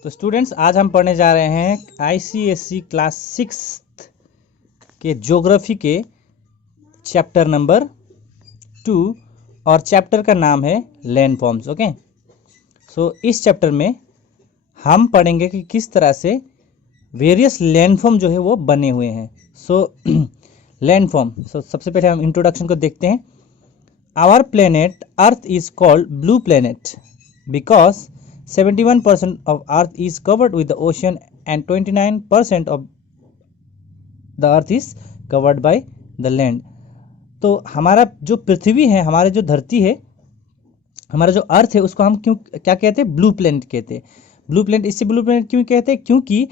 तो स्टूडेंट्स, आज हम पढ़ने जा रहे हैं आईसीएसई क्लास 6 के ज्योग्राफी के चैप्टर नंबर 2 और चैप्टर का नाम है लैंडफॉर्म्स। ओके, सो इस चैप्टर में हम पढ़ेंगे कि किस तरह से वेरियस लैंडफॉर्म जो है वो बने हुए हैं। सो लैंडफॉर्म, सबसे पहले हम इंट्रोडक्शन को देखते हैं। Our planet earth is called blue planet because 71% of earth is covered with the ocean and 29% of the earth is covered by the land। तो हमारा जो पृथ्वी है, हमारे जो धरती है, हमारा जो अर्थ है, उसको हम क्यों क्या कहते हैं? ब्लू प्लेनेट कहते हैं। ब्लू प्लेनेट इससे ब्लू प्लेनेट क्यों कहते हैं? क्योंकि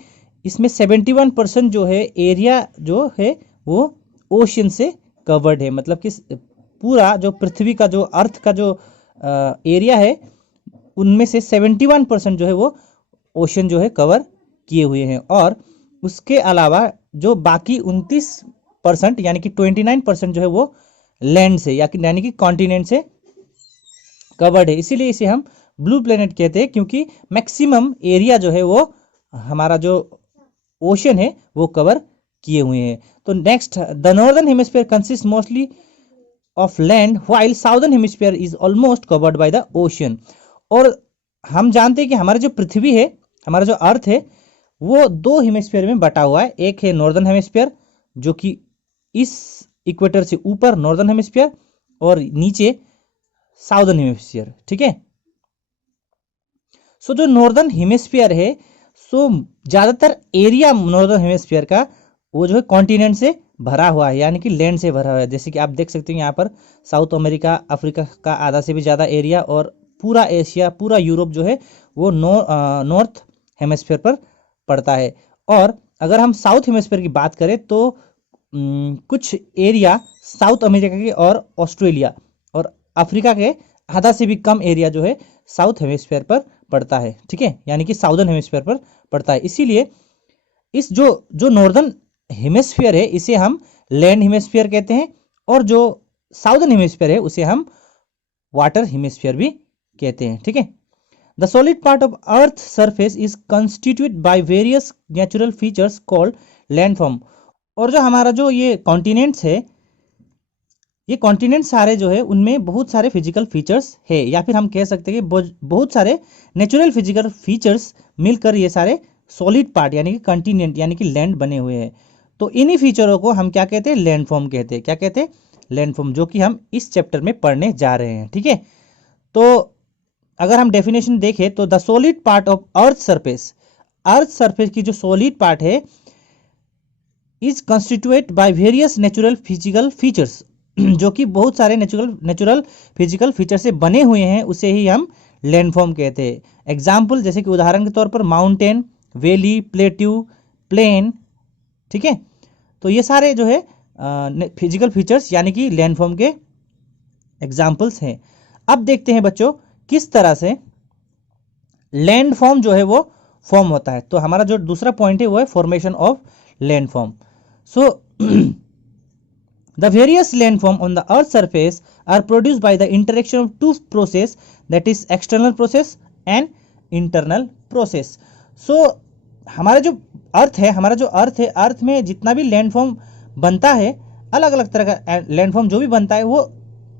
इसमें 71% जो है एरिया जो है वो ओशियन से कवर्ड है। मतलब कि पूरा जो पृथ्वी का जो अर्थ का जो एरिया है उनमें से 71% जो है वो ओशन जो है कवर किए हुए हैं, और उसके अलावा जो बाकी 29% यानी कि 29% जो है वो लैंड से यानी कि कॉन्टिनेंट से कवर्ड है। इसीलिए इसे हम ब्लू प्लेनेट कहते हैं, क्योंकि मैक्सिमम एरिया जो है वो हमारा जो ओशन है वो कवर किए हुए हैं। तो next, the northern hemisphere consist mostly of land while southern hemisphere is almost covered by the ocean. और हम जानते हैं कि हमारा जो पृथ्वी है, हमारा जो अर्थ है, वो दो हेमिस्फीयर में बटा हुआ है। एक है नॉर्दर्न हेमिस्फीयर जो कि इस इक्वेटर से ऊपर नॉर्दर्न हेमिस्फीयर, और नीचे साउदर्न हेमिस्फीयर। ठीक है, सो जो नॉर्दर्न हेमिस्फीयर है, सो ज्यादातर एरिया नॉर्दर्न हेमिस्फीयर का वो जो है कॉन्टिनेंट से भरा हुआ है, यानी कि लैंड से भरा हुआ है। जैसे कि आप देख सकते हैं यहाँ पर साउथ अमेरिका, अफ्रीका का आधा से भी ज्यादा एरिया, और पूरा एशिया, पूरा यूरोप जो है वो नॉर्थ हेमिस्फीयर पर पड़ता है। और अगर हम साउथ हेमिस्फीयर की बात करें तो कुछ एरिया साउथ अमेरिका के और ऑस्ट्रेलिया और अफ्रीका के आधा से भी कम एरिया जो है साउथ हेमिस्फीयर पर पड़ता है। ठीक है, यानी कि साउदर्न हेमिस्फीयर पर पड़ता है। इसीलिए इस जो नॉर्दर्न हेमिस्फीयर है इसे हम लैंड हेमिस्फीयर कहते हैं, और जो साउदर्न हेमिस्फीयर है उसे हम वाटर हेमिस्फीयर भी कहते हैं। ठीक है, the solid part of earth surface is constituted by various natural features called landform. और जो हमारा जो ये कॉन्टिनेंट्स है, ये कॉन्टिनेंट सारे जो है उनमें बहुत सारे फिजिकल फीचर्स है, या फिर हम कह सकते हैं कि बहुत सारे नेचुरल फिजिकल फीचर्स मिलकर ये सारे सॉलिड पार्ट यानी कि कॉन्टिनेंट यानी कि लैंड बने हुए हैं। तो इन्हीं फीचरों को हम क्या कहते हैं? लैंडफॉर्म कहते हैं। क्या कहते हैं? लैंडफॉर्म, जो कि हम इस चैप्टर में पढ़ने जा रहे हैं। ठीक है, तो अगर हम डेफिनेशन देखें तो the solid part of earth surface की जो सॉलिड पार्ट है is constituted by various natural physical features, जो कि बहुत सारे नेचुरल फिजिकल फीचर से बने हुए हैं, उसे ही हम लैंडफॉर्म कहते हैं। एग्जाम्पल, जैसे कि उदाहरण के तौर पर माउंटेन, वैली, प्लेट्यू, प्लेन। ठीक है, तो ये सारे जो है फिजिकल फीचर्स यानी कि लैंडफॉर्म के एग्जाम्पल्स हैं। अब देखते हैं बच्चों किस तरह से लैंडफॉर्म जो है वो फॉर्म होता है। तो हमारा जो दूसरा पॉइंट है वो है formation of landform. So the various landform on the earth surface are produced by the interaction of two process, that is external process and internal process. So हमारा जो अर्थ है, अर्थ में जितना भी लैंडफॉर्म बनता है, अलग अलग तरह का लैंडफॉर्म जो भी बनता है वो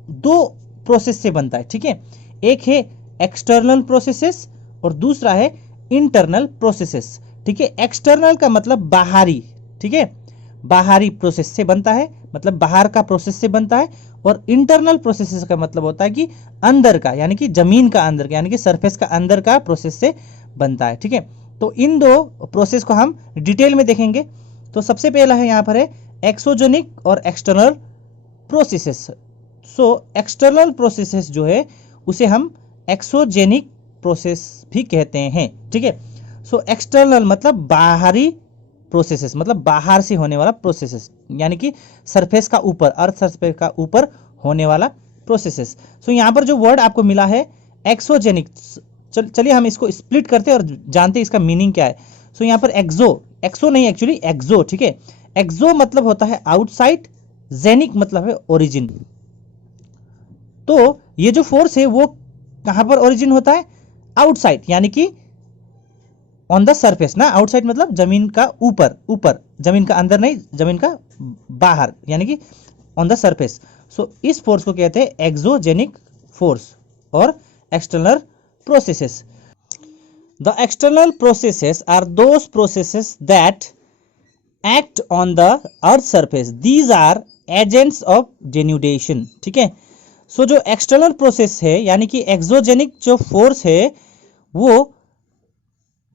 दो प्रोसेस से बनता है। ठीक है, एक है एक्सटर्नल प्रोसेसेस और दूसरा है इंटरनल प्रोसेसेस। ठीक है, एक्सटर्नल का मतलब बाहरी, ठीक है, बाहरी प्रोसेस से बनता है, मतलब बाहर का प्रोसेस से बनता है। और इंटरनल प्रोसेसेस का मतलब होता है कि अंदर का, यानी कि जमीन का अंदर का, यानी कि सरफेस का अंदर का प्रोसेस से बनता है। ठीक है, तो इन दो प्रोसेस को हम डिटेल में देखेंगे। तो सबसे पहला है यहाँ पर है एक्सोजेनिक और external processes. So external processes जो है उसे हम एक्सोजेनिक प्रोसेस भी कहते हैं। ठीक है, सो एक्सटर्नल मतलब बाहरी प्रोसेसेस, मतलब बाहर से होने वाला प्रोसेसेस, यानी कि सरफेस का ऊपर, अर्थ सरफेस का ऊपर होने वाला प्रोसेसेस। सो यहाँ पर जो वर्ड आपको मिला है एक्सोजेनिक, चलिए हम इसको स्प्लिट करते हैं और जानते हैं इसका मीनिंग क्या है। सो यहाँ पर एक्सो नहीं, एक्चुअली एक्सो। ठीक है, एक्सो मतलब होता है आउटसाइड, जेनिक मतलब है ओरिजिन। तो ये जो फोर्स है वो कहां पर ओरिजिन होता है? आउटसाइड, यानी कि ऑन द सरफेस ना, आउटसाइड मतलब जमीन का ऊपर, ऊपर जमीन का अंदर नहीं, जमीन का बाहर, यानी कि ऑन द सरफेस। सो इस फोर्स को कहते हैं एक्सोजेनिक फोर्स और external processes. The external processes are those processes that act on the earth surface, these are agents of denudation. ठीक है, सो जो एक्सटर्नल प्रोसेस है यानी कि एक्सोजेनिक जो फोर्स है वो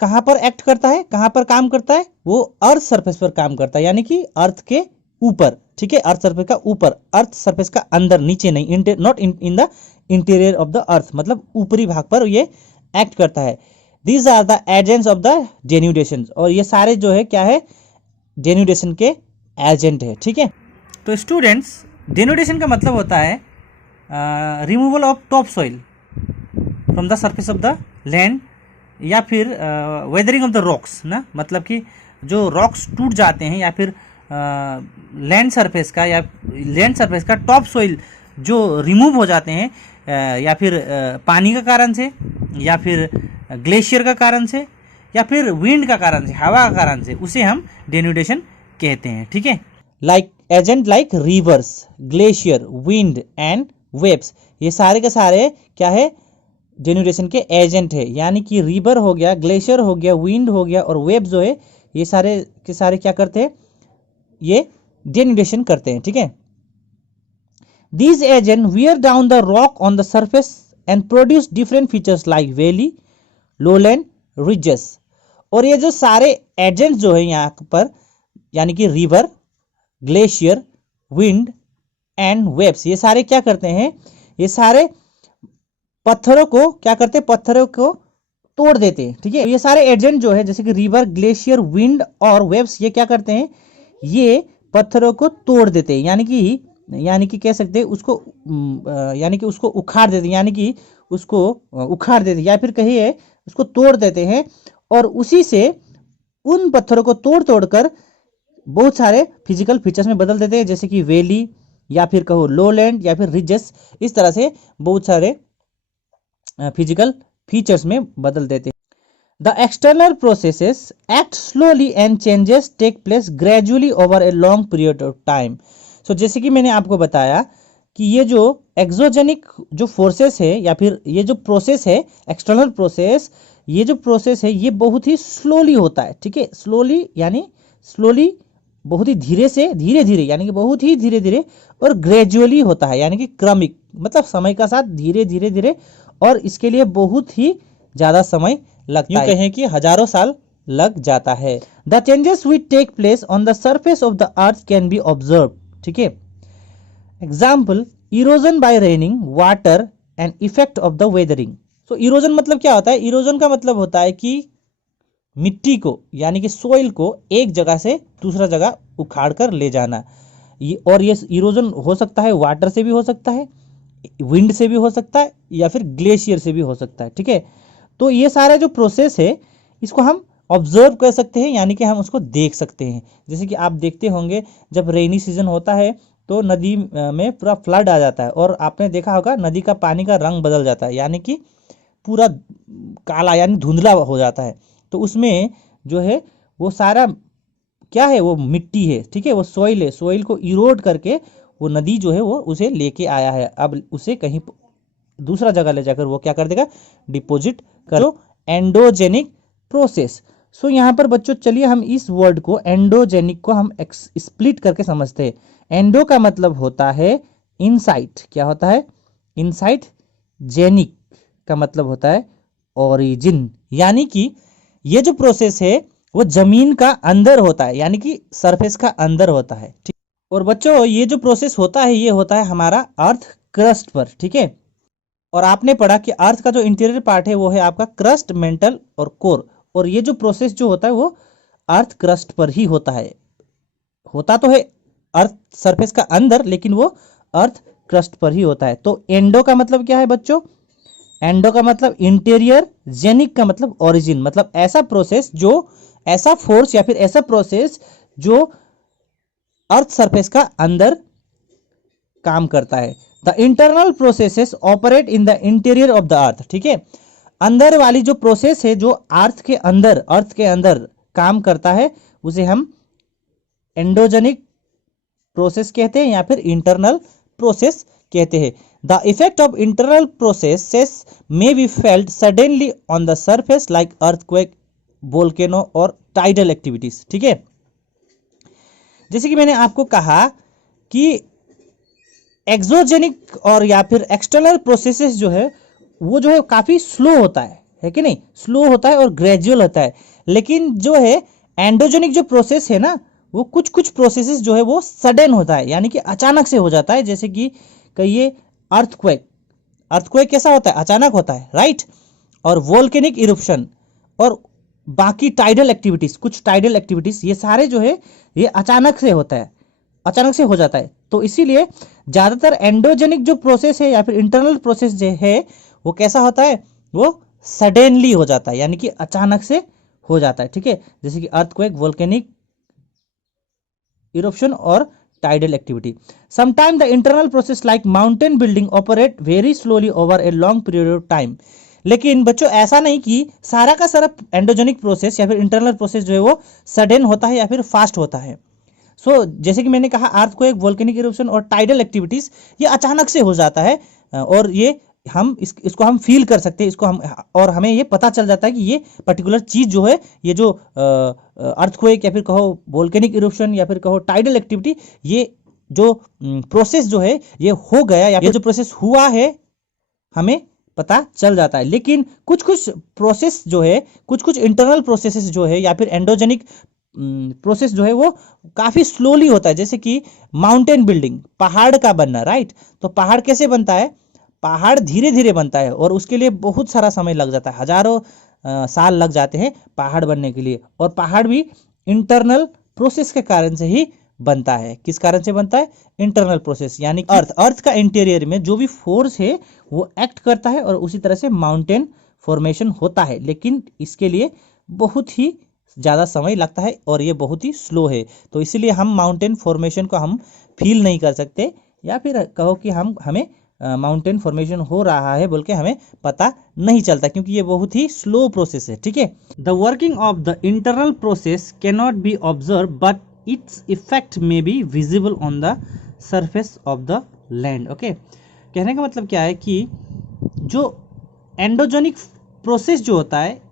कहां पर एक्ट करता है, कहां पर काम करता है, वो अर्थ सरफेस पर काम करता है, यानी कि अर्थ के ऊपर। ठीक है, अर्थ सरफेस का ऊपर, अर्थ सरफेस का अंदर, नीचे नहीं, not in the interior of the earth, मतलब ऊपरी भाग पर ये एक्ट करता है। These are the agents of the denudation, और ये सारे जो है क्या है, डेन्यूडेशन के एजेंट है। ठीक है, तो स्टूडेंट्स डेन्यूडेशन का मतलब होता है removal of top soil from the surface of the land, या फिर वेदरिंग ऑफ द रॉक्स ना, मतलब कि जो रॉक्स टूट जाते हैं या फिर लैंड सरफेस का, या लैंड सरफेस का टॉप सॉइल जो रिमूव हो जाते हैं या फिर पानी का कारण से, या फिर ग्लेशियर का कारण से, या फिर विंड का कारण से, हवा का कारण से, उसे हम डेन्यूडेशन कहते हैं। ठीक है, like agent like reverse, glacier, wind and waves, ये सारे के सारे क्या है, डेन्यूडेशन के एजेंट है। यानी कि रिवर हो गया, ग्लेशियर हो गया, विंड हो गया और वेव जो है, ये सारे के सारे क्या करते हैं, ये डेन्यूडेशन करते हैं। ठीक है, these agent wear down the rock on the surface and produce different features like valley, lowland, ridges. और ये जो सारे एजेंट्स जो है यहाँ पर, यानी कि river, glacier, wind and waves, ये सारे क्या करते हैं, ये सारे पत्थरों को क्या करते हैं, पत्थरों को तोड़ देते हैं। ठीक है, ये सारे एजेंट जो है जैसे कि रिवर, ग्लेशियर, विंड और वेव्स, ये क्या करते हैं, ये पत्थरों को तोड़ देते हैं, यानी कि कह सकते हैं उसको यानी कि उसको उखाड़ देते हैं, यानी कि उसको उखाड़ देते हैं, या फिर कहिए उसको तोड़ देते हैं, और उसी से उन पत्थरों को तोड़ तोड़ कर बहुत सारे फिजिकल फीचर्स में बदल देते हैं, जैसे कि वैली, या फिर कहो लोलैंड, या फिर रिजेस, इस तरह से बहुत सारे फिजिकल फीचर्स में बदल देते हैं। The external processes act slowly and changes take place gradually over a long period of time. So जैसे कि मैंने आपको बताया कि ये जो एक्सोजेनिक जो फोर्सेस है, या फिर ये जो प्रोसेस है एक्सटर्नल प्रोसेस, ये जो प्रोसेस है ये बहुत ही स्लोली होता है। ठीक है, स्लोली यानी स्लोली बहुत ही धीरे से, धीरे धीरे यानी कि बहुत ही धीरे धीरे, और ग्रेजुअली होता है यानी कि क्रमिक, मतलब समय का साथ धीरे धीरे धीरे, और इसके लिए बहुत ही ज्यादा समय लगता है, कहें कि हजारों साल लग जाता है। The changes which take place on the surface of the earth can be observe. ठीक है, example erosion by raining water and effect of the weathering. So erosion मतलब क्या होता है, इरोजन का मतलब होता है कि मिट्टी को यानी कि सोइल को एक जगह से दूसरा जगह उखाड़ कर ले जाना, और ये इरोजन हो सकता है वाटर से भी हो सकता है, विंड से भी हो सकता है, या फिर ग्लेशियर से भी हो सकता है। ठीक है, तो ये सारा जो प्रोसेस है इसको हम ऑब्जर्व कर सकते हैं, यानी कि हम उसको देख सकते हैं। जैसे कि आप देखते होंगे जब रेनी सीजन होता है तो नदी में पूरा फ्लड आ जाता है, और आपने देखा होगा नदी का पानी का रंग बदल जाता है, यानी कि पूरा काला यानी धुंधला हो जाता है। तो उसमें जो है वो सारा क्या है, वो मिट्टी है। ठीक है, वो सॉइल है, सॉइल को इरोड करके वो नदी जो है वो उसे लेके आया है, अब उसे कहीं दूसरा जगह ले जाकर वो क्या कर देगा, डिपॉजिट कर। Endogenic process. सो यहाँ पर बच्चों चलिए हम इस वर्ड को एंडोजेनिक को हम स्प्लिट करके समझते हैं। एंडो का मतलब होता है इनसाइड, क्या होता है, इनसाइड। जेनिक का मतलब होता है ओरिजिन, यानी कि ये जो प्रोसेस है वो जमीन का अंदर होता है, यानी कि सरफेस का अंदर होता है। ठीक, और बच्चों ये जो प्रोसेस होता है ये होता है हमारा अर्थ क्रस्ट पर। ठीक है, और आपने पढ़ा कि अर्थ का जो इंटीरियर पार्ट है वो है आपका क्रस्ट, मेंटल और कोर, और ये जो प्रोसेस जो होता है वो अर्थ क्रस्ट पर ही होता है। होता तो है अर्थ सरफेस का अंदर, लेकिन वो अर्थ क्रस्ट पर ही होता है। तो एंडो का मतलब क्या है बच्चों, एंडो का मतलब इंटीरियर, जेनिक का मतलब ओरिजिन, मतलब ऐसा प्रोसेस जो, ऐसा फोर्स या फिर ऐसा प्रोसेस जो अर्थ सरफेस का अंदर काम करता है। The internal processes operate in the interior of the अर्थ। ठीक है, अंदर वाली जो प्रोसेस है जो अर्थ के अंदर काम करता है उसे हम एंडोजेनिक प्रोसेस कहते हैं या फिर इंटरनल प्रोसेस कहते हैं। The effect of internal processes may be felt suddenly on the surface like earthquake, volcano और टाइडल एक्टिविटीज। ठीक है, जैसे कि मैंने आपको कहा कि एक्सोजेनिक और या फिर एक्सटर्नल प्रोसेसेस जो है वो जो है काफी स्लो होता है कि नहीं, स्लो होता है और ग्रेजुअल होता है। लेकिन जो है एंडोजेनिक जो प्रोसेस है ना, वो कुछ कुछ प्रोसेसेस जो है वो सडन होता है, यानी कि अचानक से हो जाता है। जैसे कि कहिए अर्थक्वेक, अर्थक्वेक कैसा होता है, अचानक होता है, राइट। और वोल्केनिक इरप्शन और बाकी टाइडल एक्टिविटीज, कुछ टाइडल एक्टिविटीज, ये सारे जो है ये अचानक से होता है, अचानक से हो जाता है। तो इसीलिए ज्यादातर एंडोजेनिक जो प्रोसेस है या फिर इंटरनल प्रोसेस जो है वो कैसा होता है, वो सडनली हो जाता है, यानी कि अचानक से हो जाता है। ठीक है, जैसे कि अर्थक्वेक, वोल्केनिक इरप्शन और tidal activity. Sometime the internal process like mountain building operate very slowly over a long period of time. लेकिन बच्चों ऐसा नहीं कि सारा का सारा एंडोजेनिक प्रोसेस या फिर इंटरनल प्रोसेस जो है वो सडन होता है या फिर फास्ट होता है। जैसे कि मैंने कहा अर्थक्वेक, वोल्केनिक इरप्शन और टाइडल एक्टिविटीज ये अचानक से हो जाता है और ये हम इसको हम फील कर सकते हैं, इसको हम, और हमें ये पता चल जाता है कि ये पर्टिकुलर चीज जो है, ये जो अर्थक्वेक या फिर कहो वोल्केनिक इरप्शन या फिर कहो टाइडल एक्टिविटी, ये जो प्रोसेस जो है ये हो गया या ये जो प्रोसेस हुआ है हमें पता चल जाता है। लेकिन कुछ कुछ प्रोसेस जो है, कुछ कुछ इंटरनल प्रोसेसेस जो है या फिर एंडोजेनिक प्रोसेस जो है वो काफी स्लोली होता है। जैसे कि माउंटेन बिल्डिंग, पहाड़ का बनना, राइट। तो पहाड़ कैसे बनता है, पहाड़ धीरे धीरे बनता है और उसके लिए बहुत सारा समय लग जाता है, हजारों साल लग जाते हैं पहाड़ बनने के लिए। और पहाड़ भी इंटरनल प्रोसेस के कारण से ही बनता है। किस कारण से बनता है, इंटरनल प्रोसेस, यानी कि अर्थ का इंटीरियर में जो भी फोर्स है वो एक्ट करता है और उसी तरह से माउंटेन फॉर्मेशन होता है। लेकिन इसके लिए बहुत ही ज़्यादा समय लगता है और ये बहुत ही स्लो है। तो इसीलिए हम माउंटेन फॉर्मेशन को हम फील नहीं कर सकते, या फिर कहो कि हमें माउंटेन फॉर्मेशन हो रहा है बोल के हमें पता नहीं चलता, क्योंकि ये बहुत ही स्लो प्रोसेस है। ठीक है, the working of the internal process can not be observe but its effect may be visible on the surface of the land. Okay, कहने का मतलब क्या है कि जो एंडोजेनिक प्रोसेस जो होता है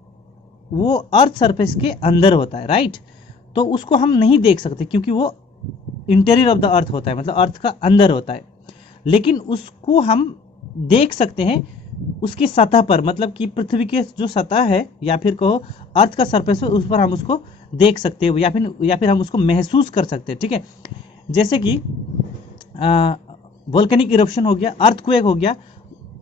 वो अर्थ सरफेस के अंदर होता है, राइट। तो उसको हम नहीं देख सकते क्योंकि वो इंटीरियर ऑफ द अर्थ होता है, मतलब अर्थ का अंदर होता है। लेकिन उसको हम देख सकते हैं उसकी सतह पर, मतलब कि पृथ्वी के जो सतह है या फिर कहो अर्थ का सरफेस है उस पर हम उसको देख सकते हैं या फिर हम उसको महसूस कर सकते हैं। ठीक है, जैसे कि वोल्केनिक इरप्शन हो गया, अर्थक्वेक हो गया,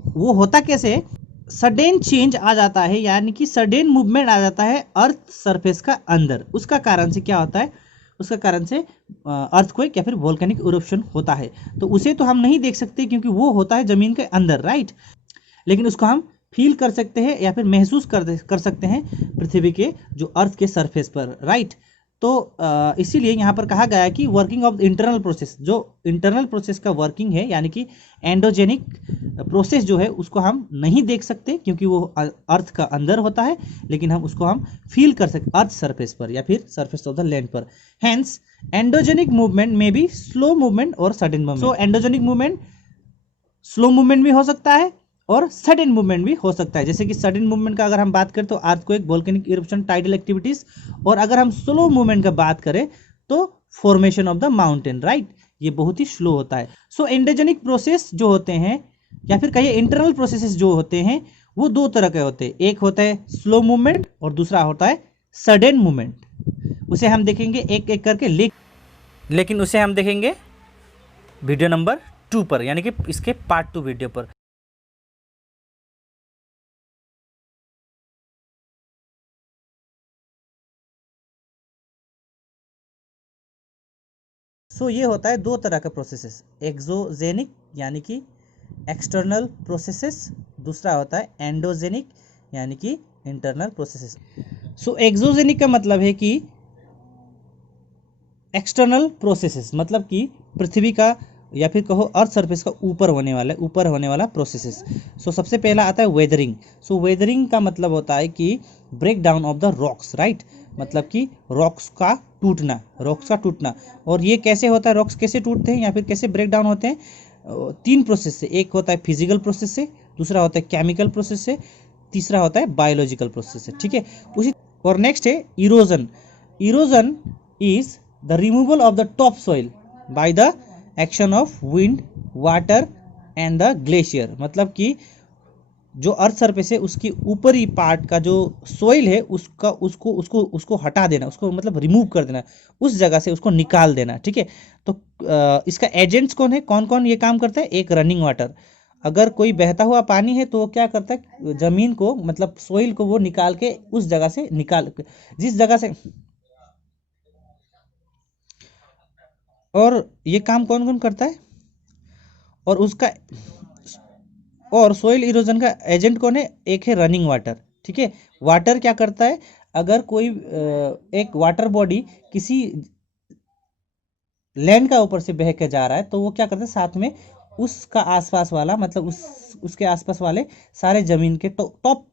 वो होता कैसे है, सडन चेंज आ जाता है, यानी कि सडन मूवमेंट आ जाता है अर्थ सरफेस का अंदर। उसका कारण से क्या होता है, उसका कारण से अर्थक्वेक या फिर वोल्केनिक इरप्शन होता है। तो उसे तो हम नहीं देख सकते क्योंकि वो होता है जमीन के अंदर, राइट। लेकिन उसको हम फील कर सकते हैं या फिर महसूस कर सकते हैं पृथ्वी के जो अर्थ के सरफेस पर, राइट। तो इसीलिए यहाँ पर कहा गया है कि वर्किंग ऑफ इंटरनल प्रोसेस, जो इंटरनल प्रोसेस का वर्किंग है यानी कि एंडोजेनिक प्रोसेस जो है उसको हम नहीं देख सकते क्योंकि वो अर्थ का अंदर होता है, लेकिन हम उसको हम फील कर सकते अर्थ सरफेस पर या फिर सरफेस ऑफ द लैंड पर। हेंस एंडोजेनिक मूवमेंट में भी स्लो मूवमेंट और सडन मूवमेंट। सो एंडोजेनिक मूवमेंट स्लो मूवमेंट भी हो सकता है और सडन मूवमेंट भी हो सकता है। जैसे कि सडन मूवमेंट का अगर हम बात करें तो earthquake, volcanic eruption, tidal activities, और अगर हम स्लो मूवमेंट का बात करें तो formation of the mountain, right. ये बहुत ही स्लो होता है। सो एंडोजेनिक प्रोसेस जो होते हैं या फिर कहिए इंटरनल प्रोसेसेस जो होते हैं वो दो तरह के होते हैं। एक होता है स्लो मूवमेंट और दूसरा होता है सडन मूवमेंट। उसे हम देखेंगे एक एक करके, लेकिन उसे हम देखेंगे वीडियो नंबर 2 पर, यानी कि इसके पार्ट 2 वीडियो पर। सो ये होता है दो तरह का प्रोसेसेस, एक्सोजेनिक यानी कि एक्सटर्नल प्रोसेसेस, दूसरा होता है एंडोजेनिक यानी कि इंटरनल प्रोसेसेस। सो एक्सोजेनिक का मतलब है कि एक्सटर्नल प्रोसेसेस, मतलब कि पृथ्वी का या फिर कहो अर्थ सरफेस का ऊपर होने वाला प्रोसेसेस। सो सबसे पहला आता है वेदरिंग। सो वेदरिंग का मतलब होता है कि break down of the rocks, right, मतलब कि रॉक्स का टूटना। और ये कैसे होता है, रॉक्स कैसे टूटते हैं या फिर कैसे ब्रेक डाउन होते हैं? तीन प्रोसेस से। एक होता है फिजिकल प्रोसेस से, दूसरा होता है केमिकल प्रोसेस से, तीसरा होता है बायोलॉजिकल प्रोसेस से, ठीक है। उसी और नेक्स्ट है erosion. Erosion is the removal of the top soil by the action of wind, water and the glacier. मतलब कि जो अर्थ सरफेस है उसकी ऊपरी पार्ट का जो सोइल है उसका उसको उसको उसको हटा देना, उसको मतलब रिमूव कर देना, उस जगह से उसको निकाल देना, ठीक है। तो इसका एजेंट्स कौन है, कौन कौन ये काम करता है? एक रनिंग वाटर। अगर कोई बहता हुआ पानी है तो वो क्या करता है, जमीन को मतलब सोइल को वो निकाल के उस जगह से जिस जगह से। और ये काम कौन कौन करता है? और उसका और सोइल इरोजन का एजेंट कौन है? एक है रनिंग वाटर, ठीक है। वाटर क्या करता है, अगर कोई एक वाटर बॉडी किसी लैंड का ऊपर से बह के जा रहा है तो वो क्या करता है, साथ में उसका आसपास वाला मतलब उसके आसपास वाले सारे जमीन के टॉप